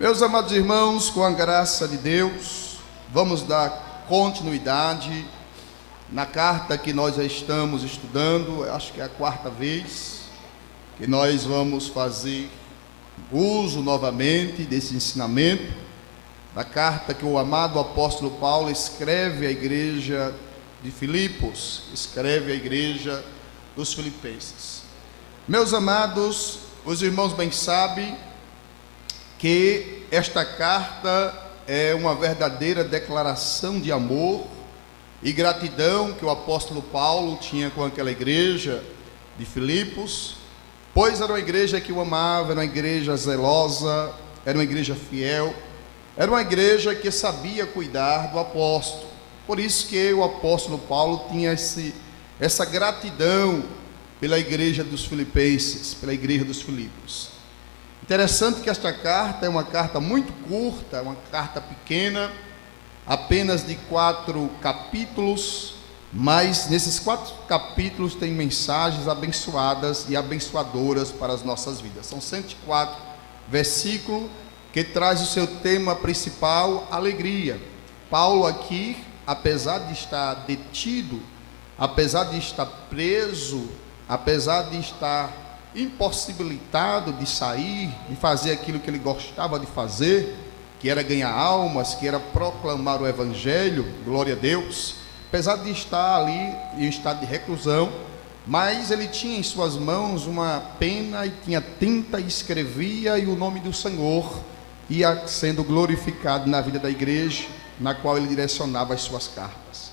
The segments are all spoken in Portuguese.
Meus amados irmãos, com a graça de Deus, vamos dar continuidade na carta que nós já estamos estudando. Acho que é a quarta vez que nós vamos fazer uso novamente desse ensinamento da carta que o amado apóstolo Paulo escreve à igreja de Filipos, escreve à igreja dos filipenses. Meus amados, os irmãos bem sabem que esta carta é uma verdadeira declaração de amor e gratidão que o apóstolo Paulo tinha com aquela igreja de Filipos, pois era uma igreja que o amava, era uma igreja zelosa, era uma igreja fiel, era uma igreja que sabia cuidar do apóstolo. Por isso que o apóstolo Paulo tinha essa gratidão pela igreja dos filipenses, pela igreja dos Filipos. Interessante que esta carta é uma carta muito curta, uma carta pequena, apenas de 4 capítulos, mas nesses 4 capítulos tem mensagens abençoadas e abençoadoras para as nossas vidas. São 104 versículos que traz o seu tema principal, alegria. Paulo aqui, apesar de estar detido, apesar de estar preso, apesar de estar impossibilitado de sair, de fazer aquilo que ele gostava de fazer, que era ganhar almas, que era proclamar o evangelho, glória a Deus, apesar de estar ali em estado de reclusão, mas ele tinha em suas mãos uma pena e tinha tinta e escrevia, e o nome do Senhor ia sendo glorificado na vida da igreja, na qual ele direcionava as suas cartas.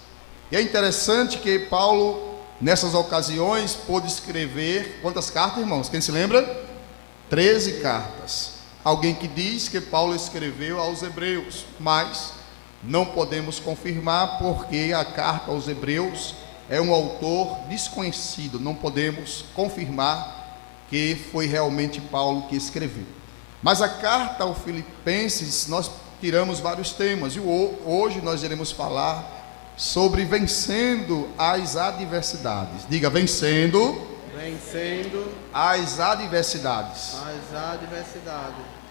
E é interessante que Paulo, nessas ocasiões, pôde escrever quantas cartas, irmãos? Quem se lembra? 13 cartas. Alguém que diz que Paulo escreveu aos Hebreus, mas não podemos confirmar, porque a carta aos Hebreus é um autor desconhecido. Não podemos confirmar que foi realmente Paulo que escreveu. Mas a carta aos Filipenses, nós tiramos vários temas, e hoje nós iremos falar sobre vencendo as adversidades. Diga, vencendo as adversidades.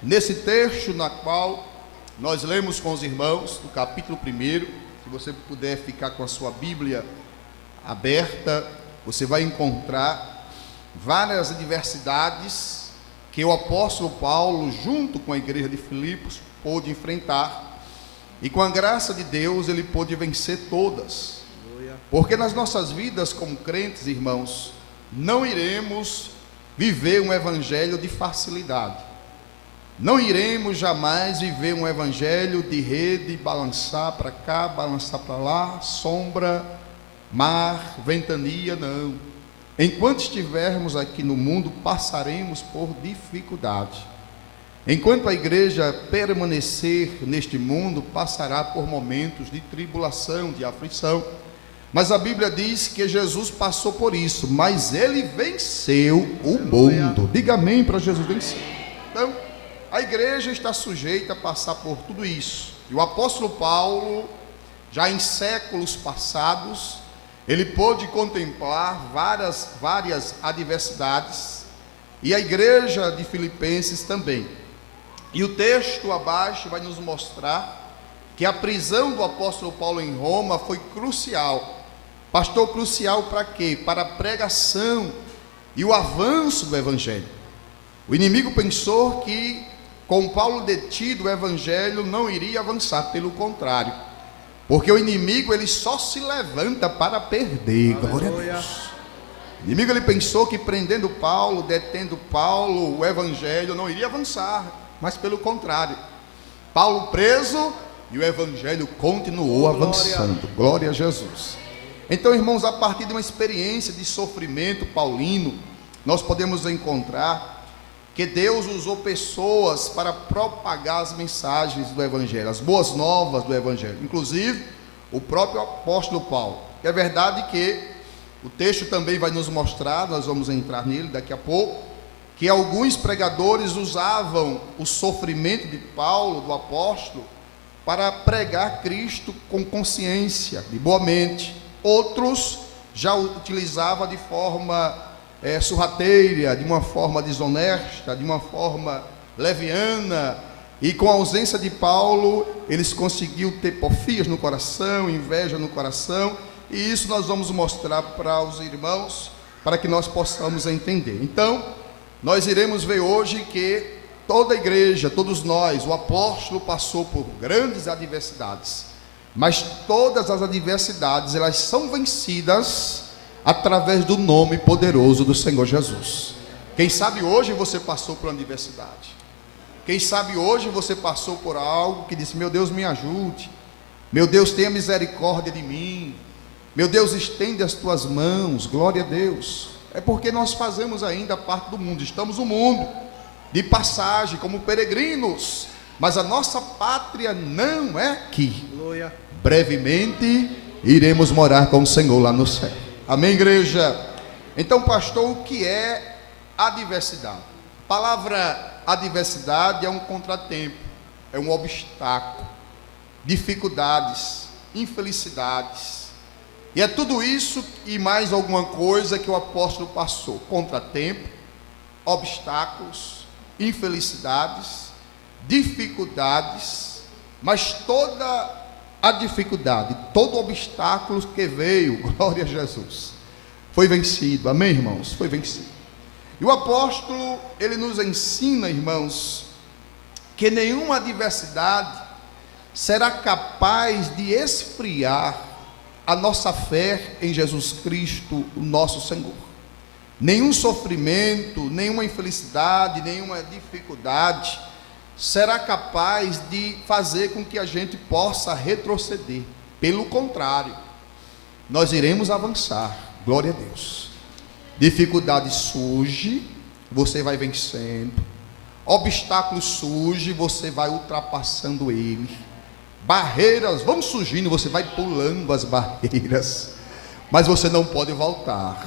Nesse texto na qual nós lemos com os irmãos, no capítulo 1, se você puder ficar com a sua Bíblia aberta, você vai encontrar várias adversidades que o apóstolo Paulo, junto com a igreja de Filipos, pôde enfrentar. E com a graça de Deus, ele pôde vencer todas. Porque nas nossas vidas como crentes, irmãos, não iremos viver um evangelho de facilidade. Não iremos jamais viver um evangelho de rede, balançar para cá, balançar para lá, sombra, mar, ventania, não. Enquanto estivermos aqui no mundo, passaremos por dificuldade. Enquanto a igreja permanecer neste mundo, passará por momentos de tribulação, de aflição. Mas a Bíblia diz que Jesus passou por isso, mas ele venceu o mundo. Diga amém para Jesus vencer. Então, a igreja está sujeita a passar por tudo isso. E o apóstolo Paulo, já em séculos passados, ele pôde contemplar várias adversidades, e a igreja de Filipenses também. E o texto abaixo vai nos mostrar que a prisão do apóstolo Paulo em Roma foi crucial. Pastor, crucial para quê? Para a pregação e o avanço do evangelho. O inimigo pensou que com Paulo detido o evangelho não iria avançar, pelo contrário. Porque o inimigo, ele só se levanta para perder. Glória a Deus. O inimigo, ele pensou que prendendo Paulo, detendo Paulo, o evangelho não iria avançar, mas pelo contrário, Paulo preso e o evangelho continuou avançando. Glória a Jesus. Então, irmãos, a partir de uma experiência de sofrimento paulino, nós podemos encontrar que Deus usou pessoas para propagar as mensagens do evangelho, as boas novas do evangelho, inclusive o próprio apóstolo Paulo. É verdade que o texto também vai nos mostrar, nós vamos entrar nele daqui a pouco, que alguns pregadores usavam o sofrimento de Paulo, do apóstolo, para pregar Cristo com consciência, de boa mente. Outros já utilizavam de forma sorrateira, de uma forma desonesta, de uma forma leviana, E com a ausência de Paulo, eles conseguiram ter porfias no coração, inveja no coração, e isso nós vamos mostrar para os irmãos, para que nós possamos entender. Então, nós iremos ver hoje que toda a igreja, todos nós, o apóstolo passou por grandes adversidades, mas todas as adversidades, elas são vencidas através do nome poderoso do Senhor Jesus. Quem sabe hoje você passou por uma adversidade. Quem sabe hoje você passou por algo que disse: meu Deus, me ajude, meu Deus, tenha misericórdia de mim, meu Deus, estende as tuas mãos, glória a Deus. É porque nós fazemos ainda parte do mundo, estamos no mundo, de passagem, como peregrinos, mas a nossa pátria não é aqui. Aleluia. Brevemente iremos morar com o Senhor lá no céu. Amém, igreja? Então, pastor, o que é adversidade? A palavra adversidade é um contratempo, é um obstáculo, dificuldades, infelicidades, e é tudo isso e mais alguma coisa que o apóstolo passou: contratempo, obstáculos, infelicidades, dificuldades, mas toda a dificuldade, todo obstáculo que veio, glória a Jesus, foi vencido. Amém, irmãos? Foi vencido. E o apóstolo, ele nos ensina, irmãos, que nenhuma adversidade será capaz de esfriar a nossa fé em Jesus Cristo, o nosso Senhor. Nenhum sofrimento, nenhuma infelicidade, nenhuma dificuldade será capaz de fazer com que a gente possa retroceder. Pelo contrário, nós iremos avançar. Glória a Deus. Dificuldade surge, você vai vencendo. Obstáculos surge, você vai ultrapassando ele. Barreiras vão surgindo, você vai pulando as barreiras. Mas você não pode voltar,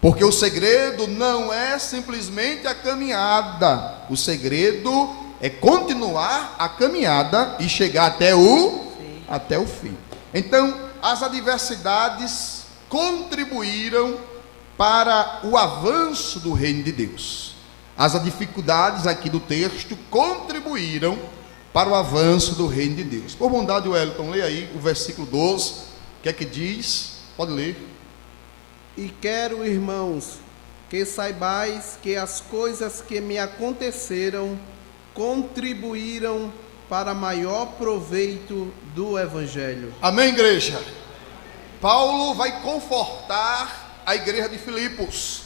porque o segredo não é simplesmente a caminhada. O segredo é continuar a caminhada e chegar até o fim. Então, as adversidades contribuíram para o avanço do reino de Deus. As dificuldades aqui do texto contribuíram para o avanço do reino de Deus. Por bondade, Wellington, leia aí o versículo 12. O que é que diz? Pode ler. E quero, irmãos, que saibais que as coisas que me aconteceram contribuíram para maior proveito do Evangelho. Amém, igreja? Paulo vai confortar a igreja de Filipos.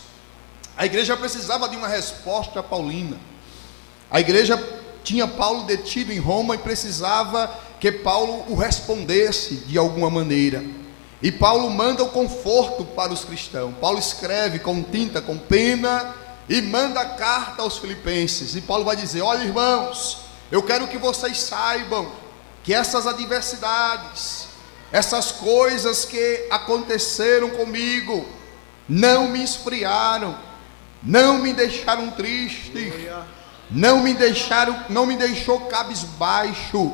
A igreja precisava de uma resposta paulina. A igreja tinha Paulo detido em Roma e precisava que Paulo o respondesse de alguma maneira. E Paulo manda o conforto para os cristãos. Paulo escreve com tinta, com pena, e manda a carta aos filipenses. E Paulo vai dizer: olha, irmãos, eu quero que vocês saibam que essas adversidades, essas coisas que aconteceram comigo, não me esfriaram, não me deixaram triste, não me deixou cabisbaixo,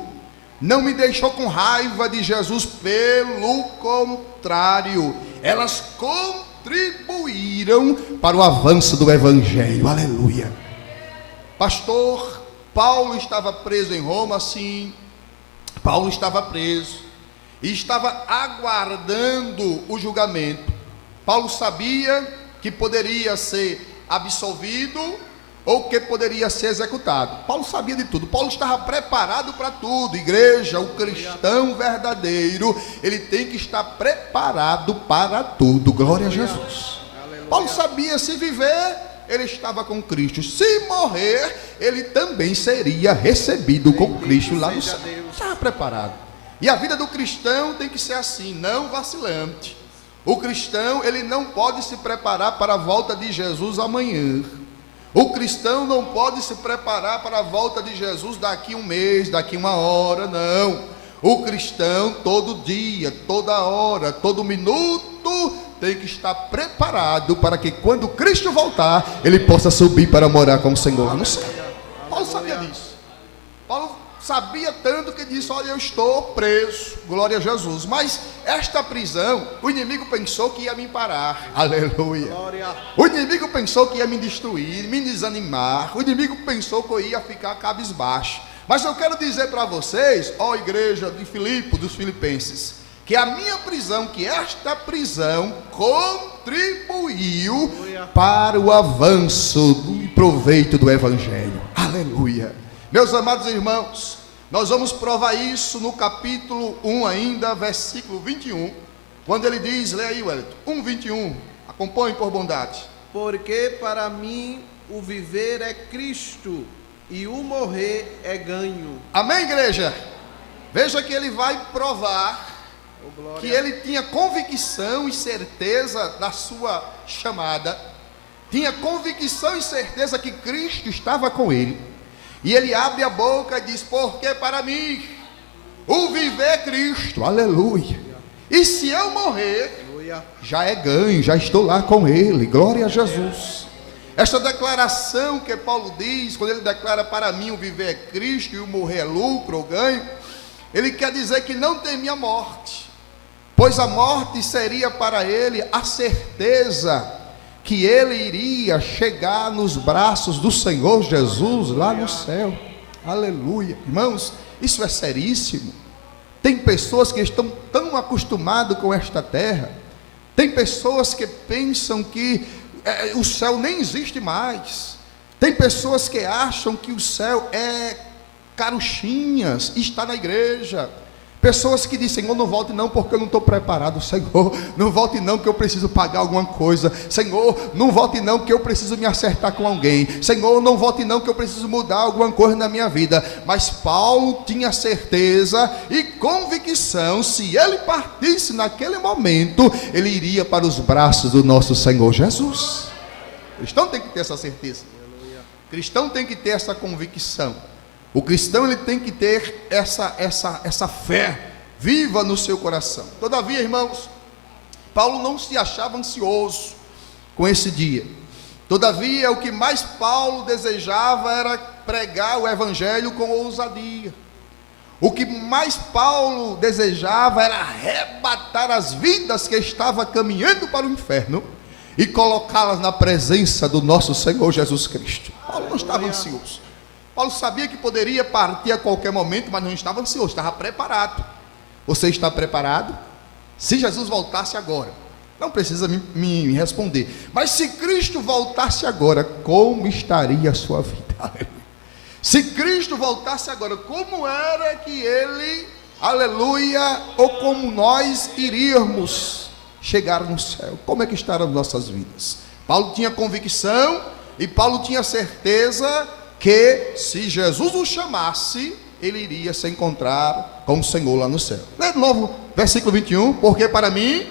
não me deixou com raiva de Jesus. Pelo contrário, elas contribuíram para o avanço do Evangelho. Aleluia. Pastor, Paulo estava preso em Roma, sim. Paulo estava preso e estava aguardando o julgamento. Paulo sabia que poderia ser absolvido ou que poderia ser executado. Paulo sabia de tudo. Paulo estava preparado para tudo. Igreja, o cristão verdadeiro, ele tem que estar preparado para tudo. Glória a Jesus. Paulo sabia: se viver, ele estava com Cristo. Se morrer, ele também seria recebido com Cristo lá no céu. Estava preparado. E a vida do cristão tem que ser assim, não vacilante. O cristão, ele não pode se preparar para a volta de Jesus amanhã. O cristão não pode se preparar para a volta de Jesus daqui um mês, daqui uma hora, não. O cristão, todo dia, toda hora, todo minuto, tem que estar preparado para que quando Cristo voltar, ele possa subir para morar com o Senhor no céu. Paulo sabia disso. Paulo sabia tanto que disse: olha, eu estou preso, glória a Jesus, mas esta prisão, o inimigo pensou que ia me parar. Aleluia. O inimigo pensou que ia me destruir, me desanimar. O inimigo pensou que eu ia ficar cabisbaixo. Mas eu quero dizer para vocês, ó igreja de Filipe, dos filipenses, que a minha prisão, que esta prisão contribuiu para o avanço e proveito do Evangelho. Aleluia. Meus amados irmãos, nós vamos provar isso no capítulo 1 ainda, versículo 21, quando ele diz, leia aí, Wellington, 1:21, acompanhe por bondade. Porque para mim o viver é Cristo e o morrer é ganho. Amém, igreja? Veja que ele vai provar que ele tinha convicção e certeza da sua chamada, tinha convicção e certeza que Cristo estava com ele, e ele abre a boca e diz, porque para mim o viver é Cristo, aleluia, e se eu morrer, já é ganho, já estou lá com ele, glória a Jesus. Esta declaração que Paulo diz, quando ele declara para mim o viver é Cristo e o morrer é lucro ou ganho, ele quer dizer que não temia a morte, pois a morte seria para ele a certeza que ele iria chegar nos braços do Senhor Jesus lá no céu, aleluia. Irmãos, isso é seríssimo. Tem pessoas que estão tão acostumadas com esta terra, tem pessoas que pensam que o céu nem existe mais, tem pessoas que acham que o céu é caruchinhas, está na igreja, pessoas que dizem, Senhor, não volte não, porque eu não estou preparado, Senhor, não volte não, que eu preciso pagar alguma coisa, Senhor, não volte não, que eu preciso me acertar com alguém, Senhor, não volte não, que eu preciso mudar alguma coisa na minha vida. Mas Paulo tinha certeza e convicção, se ele partisse naquele momento, ele iria para os braços do nosso Senhor Jesus. O cristão tem que ter essa certeza, o cristão tem que ter essa convicção. O cristão ele tem que ter essa fé viva no seu coração. Todavia, irmãos, Paulo não se achava ansioso com esse dia. Todavia, o que mais Paulo desejava era pregar o evangelho com ousadia. O que mais Paulo desejava era arrebatar as vidas que estavam caminhando para o inferno e colocá-las na presença do nosso Senhor Jesus Cristo. Paulo não estava ansioso. Paulo sabia que poderia partir a qualquer momento, mas não estava ansioso, estava preparado. Você está preparado? Se Jesus voltasse agora, não precisa me responder, mas se Cristo voltasse agora, como estaria a sua vida? Se Cristo voltasse agora, como era que ele, aleluia, ou como nós iríamos chegar no céu? Como é que estarão nossas vidas? Paulo tinha convicção e Paulo tinha certeza que se Jesus o chamasse, ele iria se encontrar com o Senhor lá no céu. Lê de novo, versículo 21, porque para mim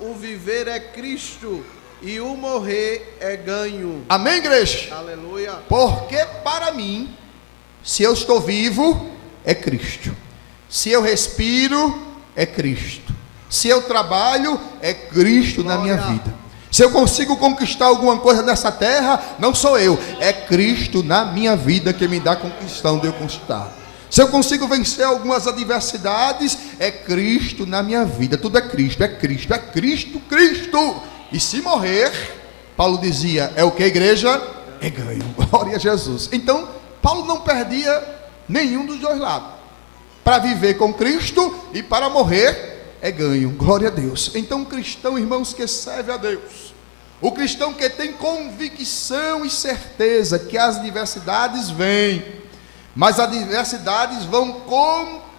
o viver é Cristo e o morrer é ganho. Amém, igreja? Aleluia. Porque para mim, se eu estou vivo, é Cristo. Se eu respiro, é Cristo. Se eu trabalho, é Cristo na minha vida. Se eu consigo conquistar alguma coisa nessa terra, não sou eu, é Cristo na minha vida que me dá conquistão de eu conquistar. Se eu consigo vencer algumas adversidades, é Cristo na minha vida. Tudo é Cristo, é Cristo, é Cristo, Cristo. E se morrer, Paulo dizia, é o que, igreja? É ganho, glória a Jesus. Então, Paulo não perdia nenhum dos dois lados. Para viver com Cristo e para morrer é ganho, glória a Deus. Então o cristão, irmãos, que serve a Deus, o cristão que tem convicção e certeza que as adversidades vêm, mas as adversidades vão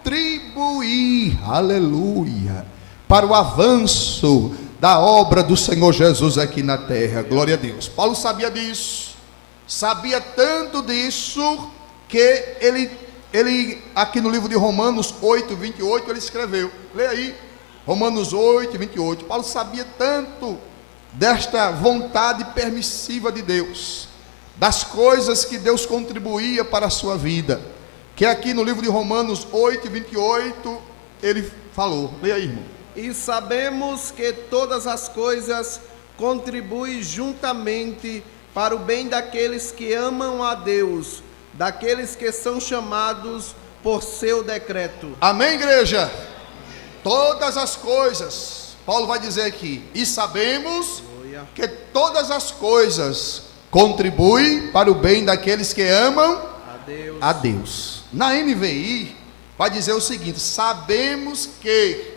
contribuir, aleluia, para o avanço da obra do Senhor Jesus aqui na terra, glória a Deus. Paulo sabia disso, sabia tanto disso, que ele aqui no livro de Romanos 8:28, ele escreveu, lê aí, Romanos 8:28, Paulo sabia tanto desta vontade permissiva de Deus, das coisas que Deus contribuía para a sua vida, que aqui no livro de Romanos 8:28, ele falou, leia aí, irmão. E sabemos que todas as coisas contribuem juntamente para o bem daqueles que amam a Deus, daqueles que são chamados por seu decreto. Amém, igreja? Todas as coisas, Paulo vai dizer aqui, e sabemos que todas as coisas contribuem para o bem daqueles que amam a Deus. Na NVI vai dizer o seguinte: sabemos que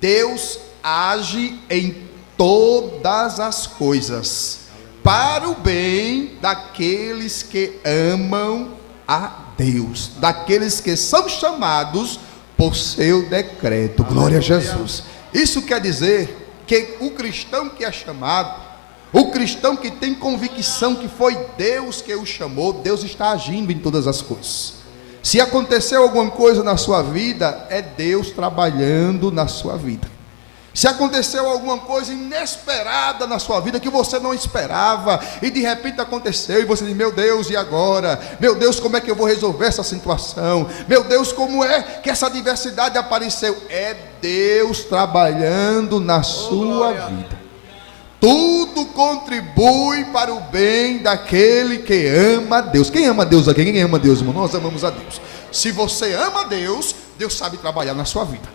Deus age em todas as coisas para o bem daqueles que amam a Deus, daqueles que são chamados por seu decreto. Glória a Jesus. Isso quer dizer que o cristão que é chamado, o cristão que tem convicção que foi Deus que o chamou, Deus está agindo em todas as coisas. Se aconteceu alguma coisa na sua vida, é Deus trabalhando na sua vida. Se aconteceu alguma coisa inesperada na sua vida, que você não esperava, e de repente aconteceu, e você diz: meu Deus, e agora? Meu Deus, como é que eu vou resolver essa situação? Meu Deus, como é que essa adversidade apareceu? É Deus trabalhando na sua vida. Tudo contribui para o bem daquele que ama a Deus. Quem ama a Deus aqui? Quem ama a Deus, irmão? Nós amamos a Deus. Se você ama a Deus, Deus sabe trabalhar na sua vida.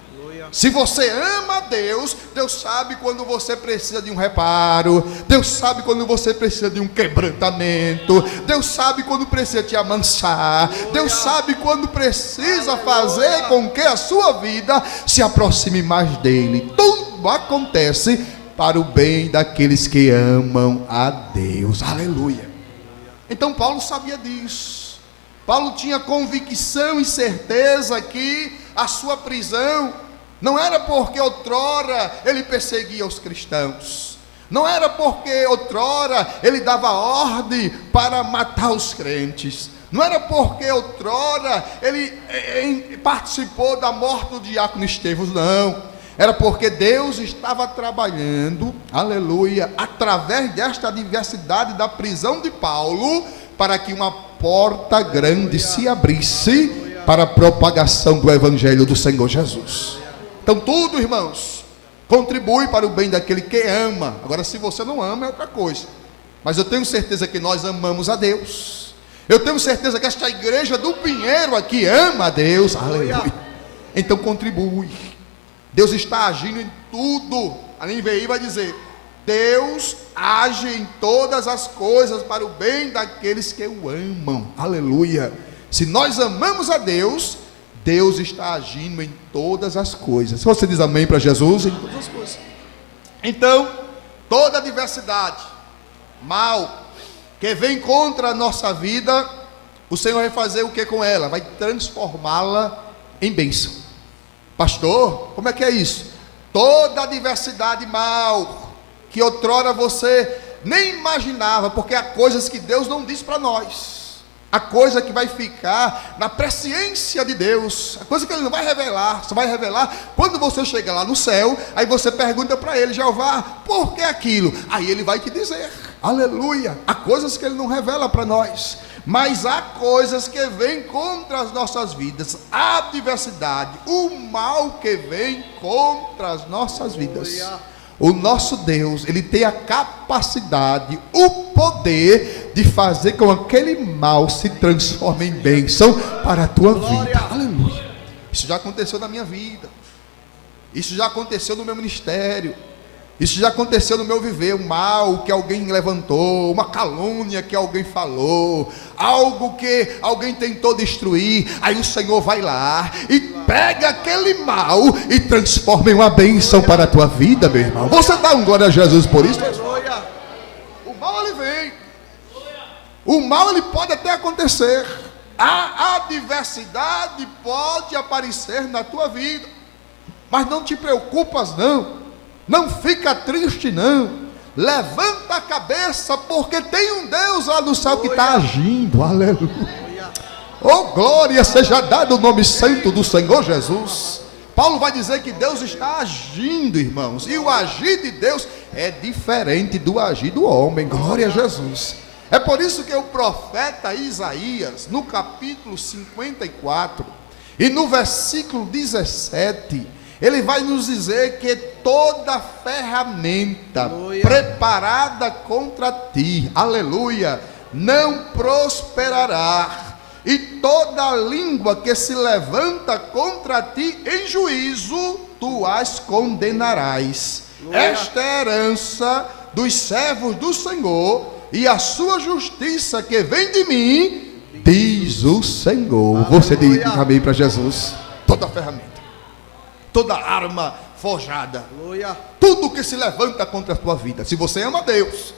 Se você ama a Deus, Deus sabe quando você precisa de um reparo, Deus sabe quando você precisa de um quebrantamento, Deus sabe quando precisa te amansar, Deus sabe quando precisa fazer com que a sua vida se aproxime mais dele. Tudo acontece para o bem daqueles que amam a Deus. Aleluia. Então Paulo sabia disso. Paulo tinha convicção e certeza que a sua prisão não era porque outrora ele perseguia os cristãos, não era porque outrora ele dava ordem para matar os crentes, não era porque outrora ele participou da morte do diácono Estevão, não. Era porque Deus estava trabalhando, aleluia, através desta adversidade da prisão de Paulo, para que uma porta grande se abrisse para a propagação do evangelho do Senhor Jesus. Então tudo, irmãos, contribui para o bem daquele que ama. Agora, se você não ama, é outra coisa. Mas eu tenho certeza que nós amamos a Deus. Eu tenho certeza que esta igreja do Pinheiro aqui ama a Deus. Aleluia. Então contribui. Deus está agindo em tudo. A NVI vai dizer: Deus age em todas as coisas para o bem daqueles que o amam. Aleluia. Se nós amamos a Deus, Deus está agindo em todas as coisas. Se você diz amém para Jesus, em todas as coisas. Então, toda adversidade, mal, que vem contra a nossa vida, o Senhor vai fazer o que com ela? Vai transformá-la em bênção. Pastor, como é que é isso? Toda adversidade mal, que outrora você nem imaginava, porque há coisas que Deus não diz para nós. A coisa que vai ficar na presciência de Deus, a coisa que Ele não vai revelar, só vai revelar quando você chega lá no céu. Aí você pergunta para Ele: Jeová, por que aquilo? Aí Ele vai te dizer, aleluia. Há coisas que Ele não revela para nós, mas há coisas que vêm contra as nossas vidas, a adversidade, o mal que vem contra as nossas vidas. O nosso Deus, Ele tem a capacidade, o poder de fazer com que aquele mal se transforme em bênção para a tua vida. Aleluia. Isso já aconteceu na minha vida. Isso já aconteceu no meu ministério. Isso já aconteceu no meu viver. Um mal que alguém levantou, uma calúnia que alguém falou, algo que alguém tentou destruir. Aí o Senhor vai lá e pega aquele mal e transforma em uma bênção para a tua vida, meu irmão. Você dá um glória a Jesus por isso? O mal ele vem. O mal ele pode até acontecer. A adversidade pode aparecer na tua vida. Mas não te preocupas não. Não fica triste não. Levanta a cabeça, porque tem um Deus lá no céu que está agindo. Aleluia. Oh, glória seja dada o nome santo do Senhor Jesus. Paulo vai dizer que Deus está agindo, irmãos. E o agir de Deus é diferente do agir do homem. Glória a Jesus. É por isso que o profeta Isaías, no capítulo 54 e no versículo 17, ele vai nos dizer que toda ferramenta preparada contra ti, aleluia, não prosperará, e toda língua que se levanta contra ti em juízo, tu as condenarás. Esta é a herança dos servos do Senhor, e a sua justiça que vem de mim, diz diz o Senhor. Você diz amém para Jesus. Toda ferramenta, toda arma forjada, tudo que se levanta contra a tua vida, se você ama Deus,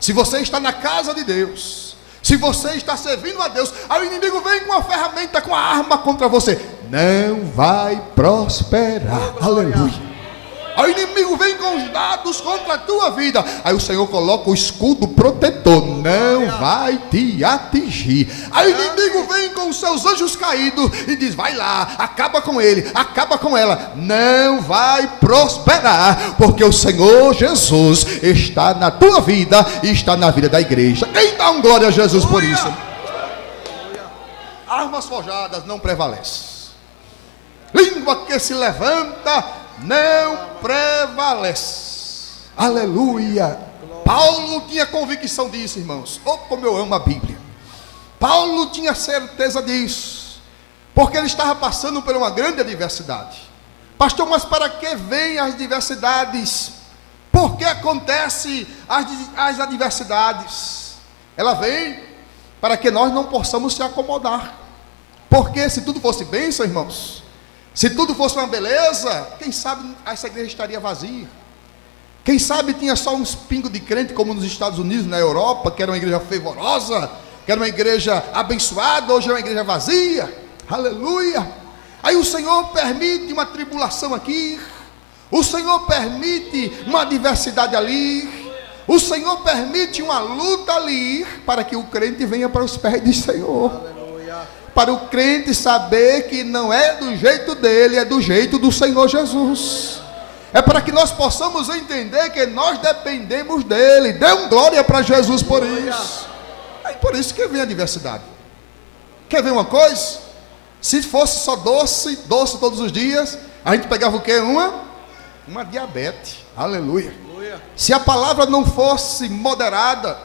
se você está na casa de Deus, se você está servindo a Deus, aí o inimigo vem com a ferramenta, com a arma contra você, não vai prosperar. Aleluia. Aí o inimigo vem com os dados contra a tua vida. Aí o Senhor coloca o escudo protetor. Não vai te atingir. Aí o inimigo vem com os seus anjos caídos e diz: vai lá, acaba com ele, acaba com ela. Não vai prosperar, porque o Senhor Jesus está na tua vida e está na vida da igreja. Quem dá um glória a Jesus por isso? Armas forjadas não prevalecem. Língua que se levanta não prevalece. Aleluia. Paulo tinha convicção disso, irmãos. Oh, como eu amo a Bíblia. Paulo tinha certeza disso, porque ele estava passando por uma grande adversidade. Pastor, mas para que vêm as adversidades? Por que acontecem as adversidades? Ela vem para que nós não possamos se acomodar. Porque se tudo fosse bênção, irmãos, se tudo fosse uma beleza, quem sabe essa igreja estaria vazia. Quem sabe tinha só uns pingos de crente, como nos Estados Unidos, na Europa, que era uma igreja fervorosa, que era uma igreja abençoada, hoje é uma igreja vazia. Aleluia. Aí o Senhor permite uma tribulação aqui, o Senhor permite uma adversidade ali, o Senhor permite uma luta ali, para que o crente venha para os pés do Senhor. Para o crente saber que não é do jeito dele, é do jeito do Senhor Jesus. É para que nós possamos entender que nós dependemos dele. Dê um glória para Jesus por isso. É por isso que vem a adversidade. Quer ver uma coisa? Se fosse só doce todos os dias, a gente pegava o quê? Uma diabetes. Aleluia. Se a palavra não fosse moderada,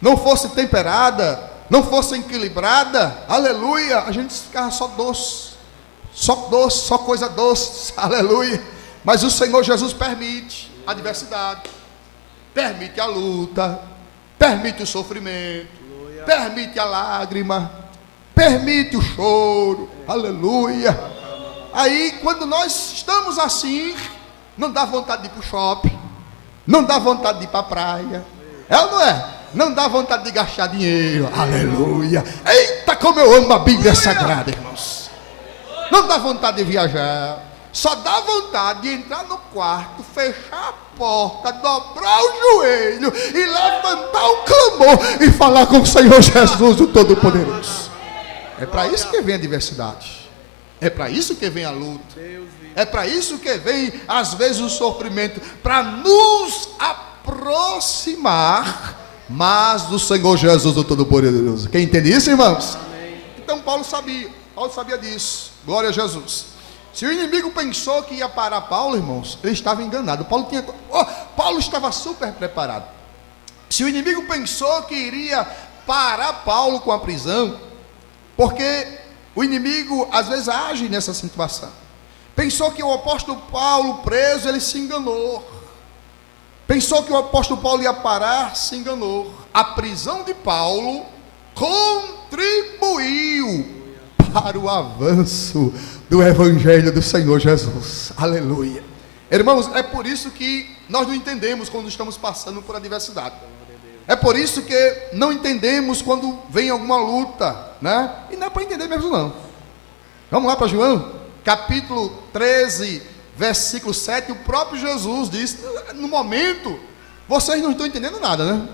não fosse temperada, não fosse equilibrada, aleluia, a gente ficava só doce, só coisa doce, aleluia. Mas o Senhor Jesus permite a adversidade, permite a luta, permite o sofrimento, permite a lágrima, permite o choro, aleluia. Aí quando nós estamos assim, não dá vontade de ir para o shopping, não dá vontade de ir para a praia, é ou não é? Não dá vontade de gastar dinheiro, aleluia. Eita, como eu amo a Bíblia Sagrada, irmãos. Não dá vontade de viajar, só dá vontade de entrar no quarto, fechar a porta, dobrar o joelho e levantar um clamor e falar com o Senhor Jesus, o Todo-Poderoso. É para isso que vem a adversidade, é para isso que vem a luta, é para isso que vem às vezes o sofrimento, para nos aproximar mas do Senhor Jesus, o Todo-Poderoso. Quem entende isso, irmãos? Amém. Então Paulo sabia disso. Glória a Jesus. Se o inimigo pensou que ia parar Paulo, irmãos, ele estava enganado. Paulo estava super preparado. Se o inimigo pensou que iria parar Paulo com a prisão, porque o inimigo às vezes age nessa situação, pensou que o apóstolo Paulo preso, ele se enganou. Pensou que o apóstolo Paulo ia parar, se enganou. A prisão de Paulo contribuiu para o avanço do Evangelho do Senhor Jesus. Aleluia. Irmãos, é por isso que nós não entendemos quando estamos passando por adversidade. É por isso que não entendemos quando vem alguma luta, né? E não é para entender mesmo não. Vamos lá para João, capítulo 13, versículo 7, o próprio Jesus disse, no momento, vocês não estão entendendo nada, né?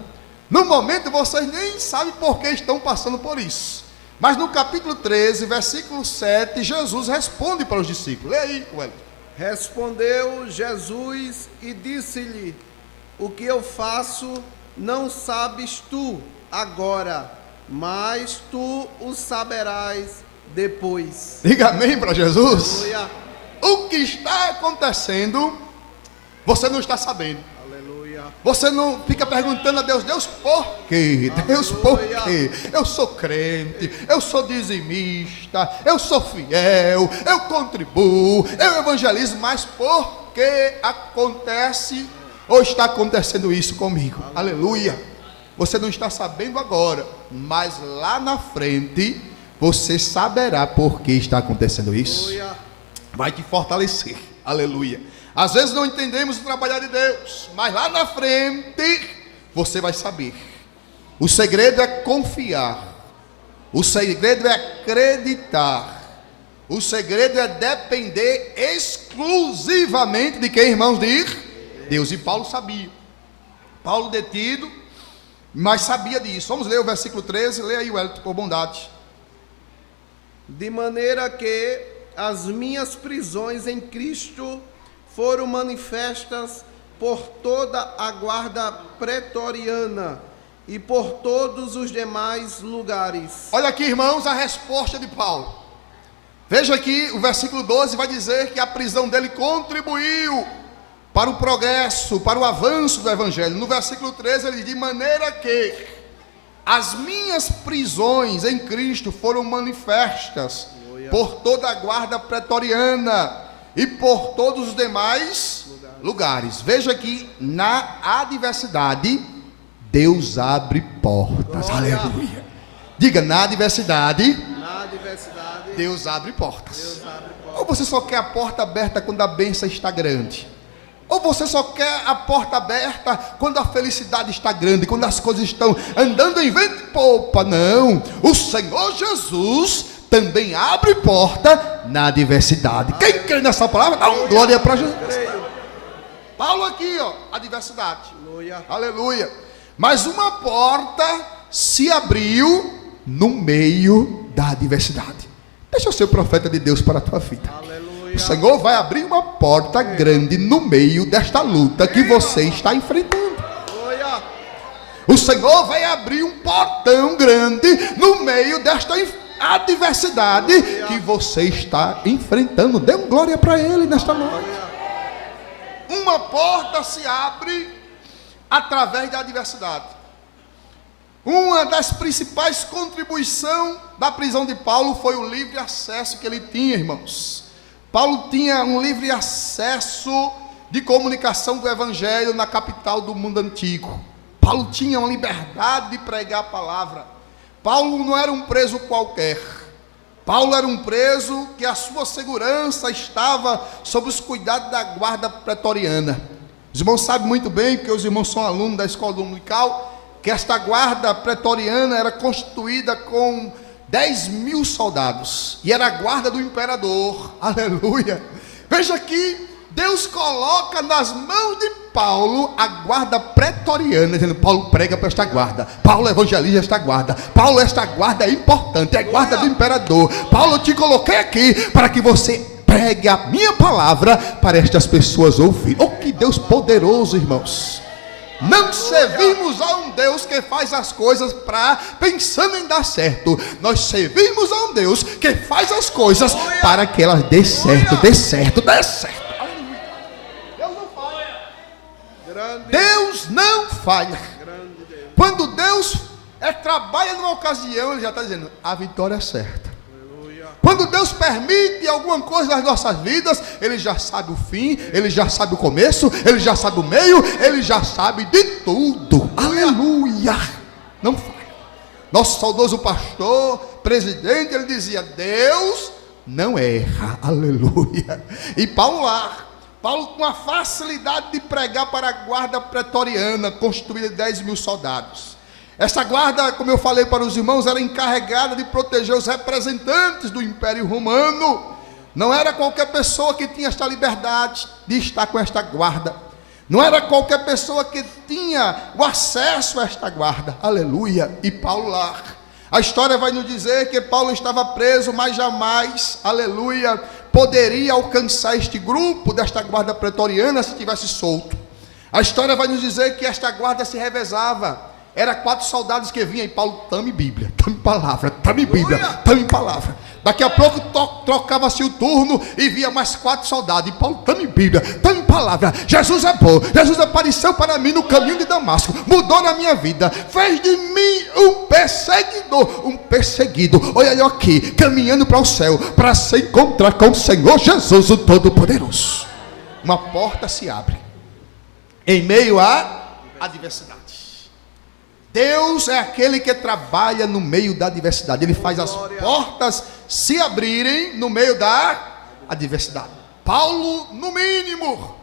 No momento, vocês nem sabem por que estão passando por isso. Mas no capítulo 13, versículo 7, Jesus responde para os discípulos. Lê aí, Wellington. Respondeu Jesus e disse-lhe, o que eu faço não sabes tu agora, mas tu o saberás depois. Diga amém para Jesus. Aleluia. O que está acontecendo, você não está sabendo. Aleluia. Você não fica perguntando a Deus, Deus por quê? Deus por quê? Eu sou crente, eu sou dizimista, eu sou fiel, eu contribuo, eu evangelizo, mas por que acontece ou está acontecendo isso comigo? Aleluia. Você não está sabendo agora, mas lá na frente você saberá por que está acontecendo isso. Aleluia. Vai te fortalecer, aleluia. Às vezes não entendemos o trabalhar de Deus, mas lá na frente você vai saber. O segredo é confiar, o segredo é acreditar, o segredo é depender exclusivamente de quem, irmãos? De Deus. E Paulo sabia. Paulo detido, mas sabia disso. Vamos ler o versículo 13, leia aí, Wellington, por bondade. De maneira que as minhas prisões em Cristo foram manifestas por toda a guarda pretoriana e por todos os demais lugares. Olha aqui, irmãos, a resposta de Paulo. Veja aqui, o versículo 12 vai dizer que a prisão dele contribuiu para o progresso, para o avanço do evangelho. No versículo 13 ele diz: de maneira que as minhas prisões em Cristo foram manifestas por toda a guarda pretoriana e por todos os demais lugares. Veja que na adversidade Deus abre portas. Glória. Aleluia. Diga, na adversidade Na adversidade, Deus abre portas. Deus abre Ou portas. você só quer a porta aberta quando a bênção está grande? Ou você só quer a porta aberta quando a felicidade está grande, quando as coisas estão andando em vento e popa? Não, o Senhor Jesus também abre porta na adversidade. Quem crê nessa palavra, dá uma glória para Jesus. Creio. Paulo aqui, ó, adversidade. Aleluia. Aleluia. Mas uma porta se abriu no meio da adversidade. Deixa eu ser o profeta de Deus para a tua vida. Aleluia. O Senhor vai abrir uma porta grande no meio desta luta que você está enfrentando. Aleluia. O Senhor vai abrir um portão grande no meio desta adversidade que você está enfrentando. Dê uma glória para Ele nesta noite. Uma porta se abre através da adversidade. Uma das principais contribuições da prisão de Paulo foi o livre acesso que ele tinha, irmãos. Paulo tinha um livre acesso de comunicação do evangelho na capital do mundo antigo. Paulo tinha uma liberdade de pregar a palavra. Paulo não era um preso qualquer. Paulo era um preso que a sua segurança estava sob os cuidados da guarda pretoriana. Os irmãos sabem muito bem, porque os irmãos são alunos da escola dominical, que esta guarda pretoriana era constituída com 10.000 soldados, e era a guarda do imperador. Aleluia. Veja aqui, Deus coloca nas mãos de Paulo a guarda pretoriana, dizendo: Paulo prega para esta guarda, Paulo evangeliza esta guarda, Paulo, esta guarda é importante, é a guarda do imperador. Paulo, eu te coloquei aqui para que você pregue a minha palavra para estas pessoas ouvirem. Oh, que Deus poderoso, irmãos. Não servimos a um Deus que faz as coisas pensando em dar certo. Nós servimos a um Deus que faz as coisas para que elas dê certo, dê certo, dê certo. Deus não falha. Grande, Deus não falha. grande Deus. Quando Deus trabalha numa ocasião, Ele já está dizendo: a vitória é certa. Aleluia. Quando Deus permite alguma coisa nas nossas vidas, Ele já sabe o fim, Ele já sabe o começo, Ele já sabe o meio, Ele já sabe de tudo. Aleluia. Não falha. Nosso saudoso pastor, presidente, ele dizia: Deus não erra. Aleluia. E Paulo com a facilidade de pregar para a guarda pretoriana, constituída de 10.000 soldados. Essa guarda, como eu falei para os irmãos, era encarregada de proteger os representantes do Império Romano. Não era qualquer pessoa que tinha esta liberdade de estar com esta guarda. Não era qualquer pessoa que tinha o acesso a esta guarda. Aleluia. E Paulo lá. A história vai nos dizer que Paulo estava preso, mas jamais, aleluia, poderia alcançar este grupo desta guarda pretoriana se tivesse solto. A história vai nos dizer que esta guarda se revezava. Era 4 soldados que vinham, e Paulo: tame Bíblia, tame palavra, tame Bíblia, tame palavra. Daqui a pouco trocava-se o turno e via mais 4 soldados, e Paulo: tame Bíblia, tame palavra. Jesus é bom, Jesus apareceu para mim no caminho de Damasco, mudou na minha vida, fez de mim um perseguido. Olha eu aqui, caminhando para o céu, para se encontrar com o Senhor Jesus, o Todo-Poderoso. Uma porta se abre em meio à adversidade. Deus é aquele que trabalha no meio da adversidade. Ele faz as portas se abrirem no meio da adversidade. Paulo, no mínimo,